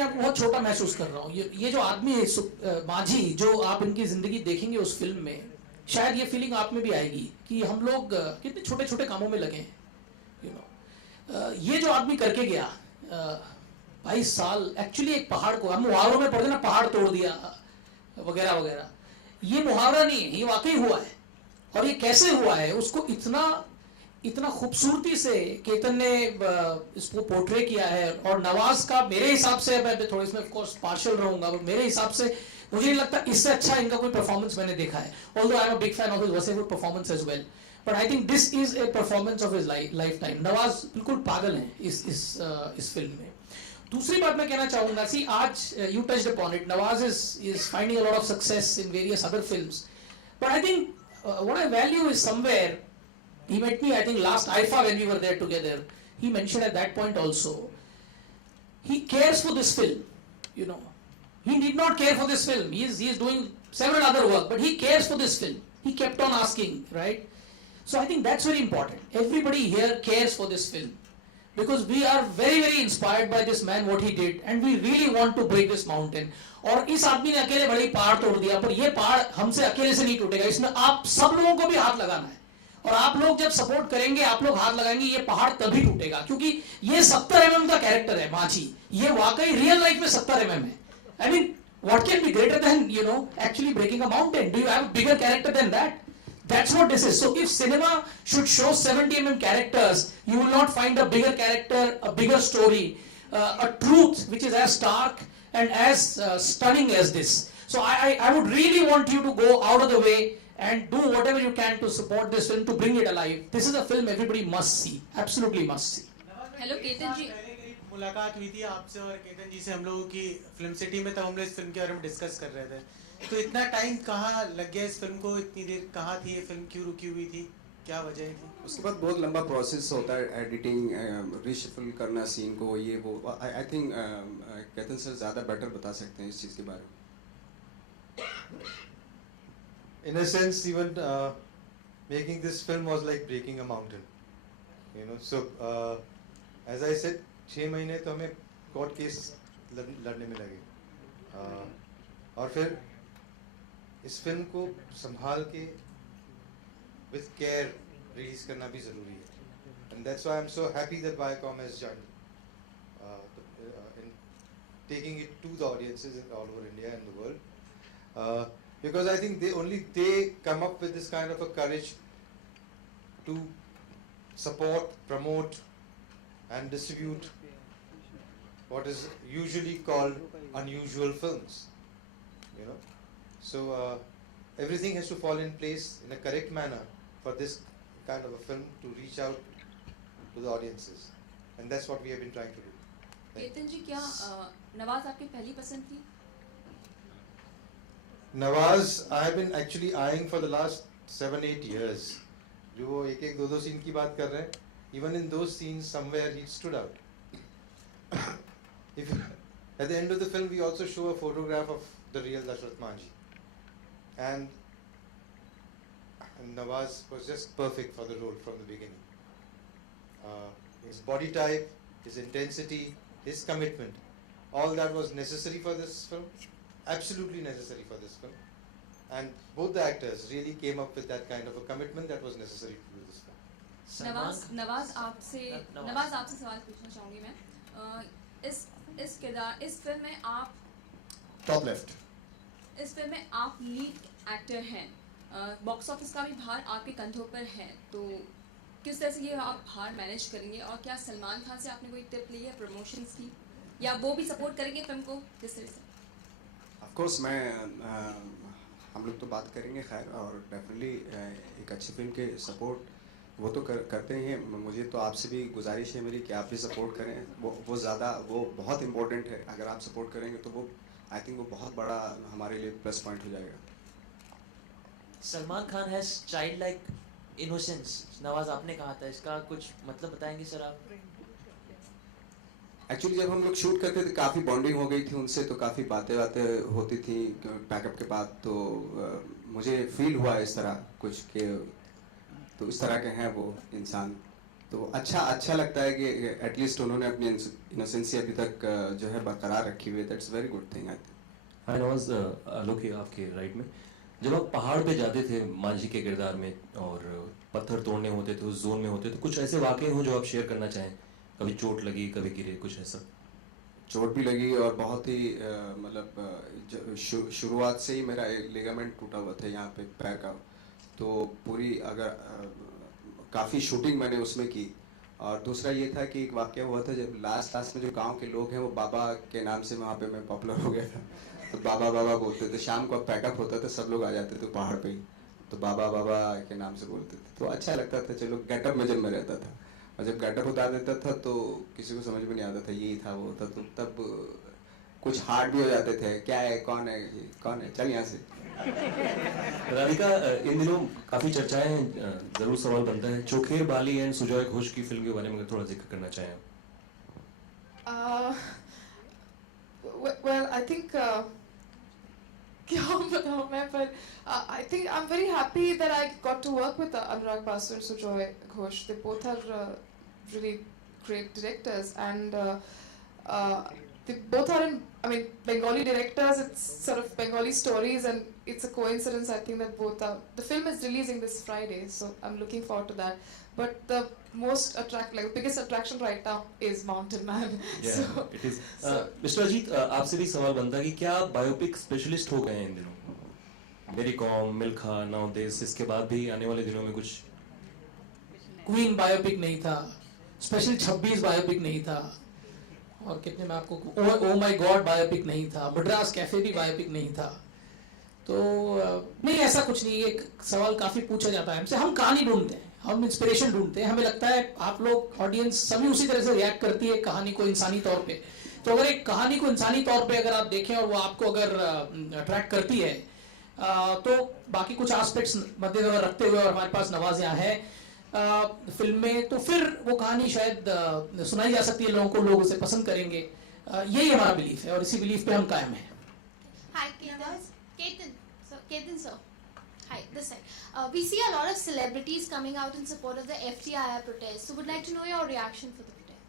अपने आप को बहुत छोटा महसूस कर रहा हूँ। ये जो आदमी है माझी, जो आप इनकी जिंदगी देखेंगे उस फिल्म में, शायद ये फीलिंग आप में भी आएगी कि हम लोग कितने छोटे छोटे कामों में लगे हैं, यू नो। ये जो आदमी करके गया 22 साल, एक्चुअली एक पहाड़ को, हम मुहावरों में पढ़ते ना, पहाड़ तोड़ दिया वगैरह वगैरह, ये मुहावरा नहीं है, ये वाकई हुआ है। और ये कैसे हुआ है, उसको इतना इतना खूबसूरती से केतन ने इसको पोर्ट्रे किया है। और नवाज का मेरे हिसाब से, मैं थोड़ा इसमें ऑफ कोर्स पार्शियल रहूंगा, पर मेरे हिसाब से मुझे नहीं लगता इससे अच्छा इनका कोई परफॉर्मेंस मैंने देखा है। Although I am a big fan of his वॉसेवुड performance as well, but I think this is a performance of his lifetime. Nawaz बिल्कुल पागल हैं इस फिल्म में। दूसरी बात मैं कहना चाहूंगा, सी आज you touched upon it, Nawaz is finding a lot of success in various other films, but I think what I value is somewhere, he met me I think last IFA when we were there together, he mentioned at that point also, he cares for this film, you know. He did not care for this film, he is doing several other work, but he cares for this film. He kept on asking, right? So I think that's very important. Everybody here cares for this film because we are very very inspired by this man, what he did, and we really want to break this mountain. और इस आदमी ने अकेले बड़े पहाड़ तोड़ दिया, पर ये पहाड़ हमसे अकेले से नहीं टूटेगा, इसमें आप सब लोगों को भी हाथ लगाना है। और आप लोग जब सपोर्ट करेंगे, आप लोग हाथ लगाएंगे, ये पहाड़ तभी टूटेगा। क्योंकि ये 70 mm का कैरेक्टर है माझी, ये वाकई रियल लाइफ में 70 mm है। I mean what can be greater than, you know, actually breaking a mountain? Do you have a bigger character than that? That's what this is. So if cinema should show 70 mm characters, you will not find a bigger character, a bigger story, a truth which is as stark and as stunning as this. So I would really want you to go out of the way and do whatever you can to support this film, to bring it alive. This is a film everybody must see, absolutely must see. Hello Ketan ji, मुलाकात हुई थी आपसे और केतन जी से हम लोगों की film city में, तब हम लोग इस फिल्म के बारे में डिस्कस कर रहे थे। तो इतना टाइम कहाँ लग गया इस फिल्म को, इतनी देर कहाँ थी ये फिल्म, क्यों रुकी हुई थी, क्या वजह थी? उसके बाद बहुत लंबा प्रोसेस होता है, एडिटिंग, रीशफल करना सीन को, ये वो। आई थिंक केतन सर ज़्यादा बेटर बता सकते हैं इस चीज़ के बारे में। In a sense, even making this film was like breaking a mountain, you know. So as I said, 6 महीने तो हमें कोर्ट केस लड़ने में लगे, और फिर इस फिल्म को संभाल के with care रिलीज करना भी ज़रूरी है, and that's why I'm so happy that Viacom has joined in taking it to the audiences all over India and the world, because I think they come up with this kind of a courage to support, promote and distribute what is usually called unusual films, you know. So everything has to fall in place in a correct manner for this kind of a film to reach out to the audiences, and that's what we have been trying to do. Ketan जी, क्या नवाज आपकी पहली पसंद थी? Nawaz, I have been actually eyeing for the last 7-8 years. जो वो एक दो scene की बात कर रहे हैं, even in those scenes somewhere he stood out. If at the end of the film we also show a photograph of the real Dashrath Manjhi, and Nawaz was just perfect for the role from the beginning. His body type, his intensity, his commitment, all that was necessary for this film, absolutely necessary for this film, and both the actors really came up with that kind of a commitment that was necessary to do this film. Nawaz आपसे सवाल पूछना चाहूँगी मैं। इस किरदार, इस film में आप टॉप लेफ्ट, इस फिल्म में आप लीड एक्टर हैं, बॉक्स ऑफिस का भी भार आपके कंधों पर है, तो किस तरह से ये आप भार मैनेज करेंगे? और क्या सलमान खान से आपने कोई टिप ली है प्रमोशंस की, या वो भी सपोर्ट करेंगे फिल्म को किस तरह से? ऑफ कोर्स हम लोग तो बात करेंगे खैर, और डेफिनेटली एक अच्छी फिल्म के सपोर्ट वो तो करते ही हैं। मुझे तो आपसे भी गुजारिश है मेरी कि आप भी सपोर्ट करें, वो बहुत इम्पोर्टेंट है। अगर आप सपोर्ट करेंगे तो वो आई थिंक वो बहुत बड़ा हमारे लिए प्लस पॉइंट हो जाएगा। Salman Khan has child like innocence, Nawaz आपने कहा था, इसका कुछ मतलब बताएंगे सर आप? एक्चुअली जब हम लोग शूट करते थे काफ़ी बॉन्डिंग हो गई थी उनसे, तो काफ़ी बातें होती थी पैकअप के बाद, तो मुझे फील हुआ इस तरह कुछ के, तो इस तरह के हैं वो इंसान। तो अच्छा लगता है कि एटलीस्ट उन्होंने अपनी इनोसेंसी अभी तक जो है बरकरार रखी हुई है. That's very good thing I think. Hi Nawaz, Alok है आपके राइट में. जब आप पहाड़ पे जाते थे मांझी के किरदार में और पत्थर तोड़ने होते थे, उस जोन में होते थे, कुछ ऐसे वाकये हों जो आप शेयर करना चाहें? कभी चोट लगी, कभी गिरे, कुछ ऐसा? चोट भी लगी और बहुत ही शुरुआत से ही मेरा लिगामेंट टूटा हुआ था यहाँ पे पैर का. तो पूरी काफ़ी शूटिंग मैंने उसमें की. और दूसरा ये था कि एक वाकया हुआ था जब लास्ट में जो गांव के लोग हैं वो बाबा के नाम से वहाँ पे मैं पॉपुलर हो गया था. तो बाबा बाबा बोलते थे. शाम को पैकअप होता था, सब लोग आ जाते थे पहाड़ पे ही, तो बाबा बाबा के नाम से बोलते थे. तो अच्छा लगता था. चलो गेटअप में जब मैं रहता था, और जब गेटअप उतार देता था तो किसी को समझ में नहीं आता था यही था वो था. तो तब कुछ हार्ड भी हो जाते थे. क्या है, कौन है, कौन है, चल यहाँ से. राधिका, इन दिनों काफ़ी चर्चाएं हैं, ज़रूर सवाल बनता है, चोखेर बाली एंड सुजॉय घोष की फिल्म के बारे में अगर थोड़ा जिक्र करना चाहें आप. Well, I think क्या बताऊँ मैं, पर I think I'm very happy that I got to work with Anurag Basu and Sujoy Ghosh. They both are really great directors, and they both are Bengali directors. It's sort of Bengali stories, and it's a coincidence I think that both are. The film is releasing this Friday, so I'm looking forward to that. But the biggest attraction right now is Mountain Man. So, it is. Mister Ajit, आपसे भी सवाल बनता है कि क्या आप biopic specialist हो गए हैं इन दिनों? मेरी कॉम, मिल्खा, नाउ दिस, इसके बाद भी आने वाले दिनों में कुछ? क्वीन बायोपिक नहीं था, स्पेशल 26 बायोपिक नहीं था, और कितने में आपको ओ माय गॉड बायोपिक नहीं था, मद्रास कैफे भी बायोपिक नहीं था. तो नहीं, ऐसा कुछ नहीं. एक सवाल काफ़ी पूछा जाता है हमसे. हम कहानी ढूंढते हैं, हम इंस्पिरेशन ढूंढते हैं. हमें लगता है आप लोग, ऑडियंस सभी उसी तरह से रिएक्ट करती है कहानी को इंसानी तौर पे. तो अगर एक कहानी को इंसानी तौर पे अगर आप देखें और वो आपको अगर अट्रैक्ट करती है, तो बाकी कुछ एस्पेक्ट्स मद्देनजर रखते हुए, और हमारे पास नवाज यहाँ है फिल्म में, तो फिर वो कहानी शायद सुनाई जा सकती है लोगों को, लोग उसे पसंद करेंगे. यही हमारा बिलीफ है और इसी बिलीफ पे हम कायम हैं. Hi, Ketan sir. Hi, this side. We see a lot of celebrities coming out in support of the FTIR protest. So, would like to know your reaction for the protest.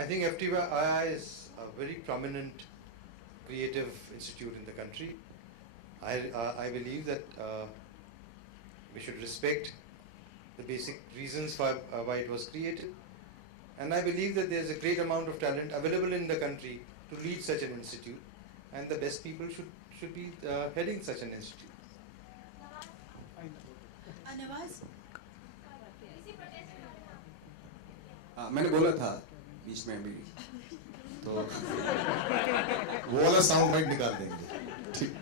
I think FTIR is a very prominent creative institute in the country. I believe that we should respect the basic reasons for why it was created, and I believe that there is a great amount of talent available in the country to lead such an institute, and the best people should be heading such an institute. Nawaz? मैंने बोला था बीच में अभी, तो वो वाला sound bite निकाल देंगे. ठीक.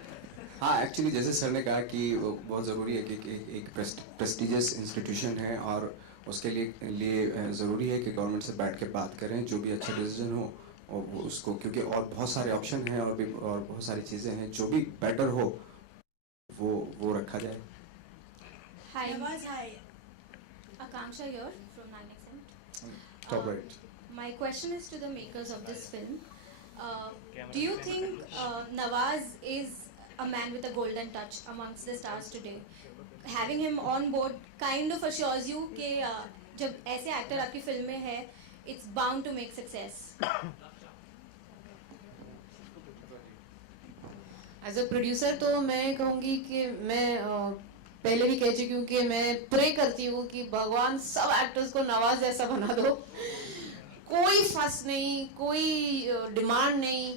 हाँ, एक्चुअली जैसे सर ने कहा कि वो बहुत ज़रूरी है कि एक प्रेस्टिजियस इंस्टीट्यूशन है, और उसके लिए ज़रूरी है कि गवर्नमेंट से बैठ के बात करें, जो भी अच्छा डिसीजन हो और वो उसको, क्योंकि और बहुत सारे ऑप्शन हैं और बहुत सारी चीज़ें हैं, जो भी बेटर हो वो रखा जाए. Hi. Nawaz, hi. Akanksha here from 9XM. Top right. My question is to the makers of this film. Do you think Nawaz is a man with a golden touch amongst the stars today? Having him on board kind of assures you कि जब ऐसे actor आपकी film में है, it's bound to make success. As a producer तो मैं कहूँगी कि मैं पहले भी कह चुकी हूँ कि मैं प्रे करती हूँ कि भगवान सब एक्टर्स को नवाज जैसा बना दो. कोई फस नहीं, कोई डिमांड नहीं.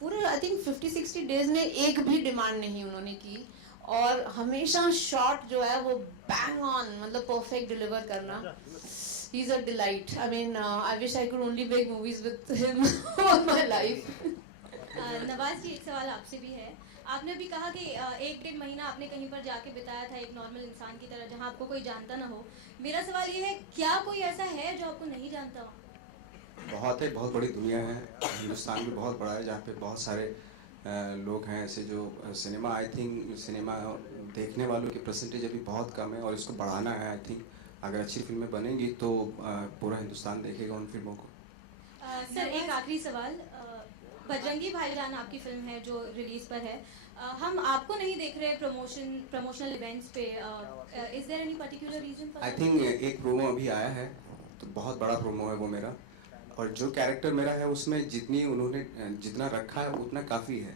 पूरे आई थिंक 50-60 डेज में एक भी डिमांड नहीं उन्होंने की, और हमेशा शॉट जो है वो बैंग ऑन, मतलब परफेक्ट डिलीवर करना. He is a delight. I mean I wish I could only make movies with him all my life. Nawaz ji, एक सवाल आपसे भी है. आपने भी कहा कि 1-1.5 महीना आपने कहीं पर जाके बिताया था एक नॉर्मल इंसान की तरह, जहां आपको कोई जानता ना हो. मेरा सवाल ये है, क्या कोई ऐसा है जो आपको नहीं जानता हो? बहुत बड़ी दुनिया है. हिंदुस्तान भी बहुत बड़ा है, जहाँ पे बहुत सारे लोग हैं ऐसे जो सिनेमा, आई थिंक सिनेमा देखने वालों की परसेंटेज अभी बहुत कम है, और इसको बढ़ाना है. आई थिंक अगर अच्छी फिल्में बनेंगी तो पूरा हिंदुस्तान देखेगा उन फिल्मों को. सर, एक आखिरी सवाल. बजरंगी भाईजान आपकी फिल्म है जो रिलीज पर है, हम आपको नहीं देख रहे प्रमोशनल इवेंट्स पे, is there any particular reason for? I think एक प्रोमो अभी आया है, तो बहुत बड़ा प्रोमो है वो मेरा, और जो कैरेक्टर मेरा है उसमें जितना रखा है उतना काफ़ी है।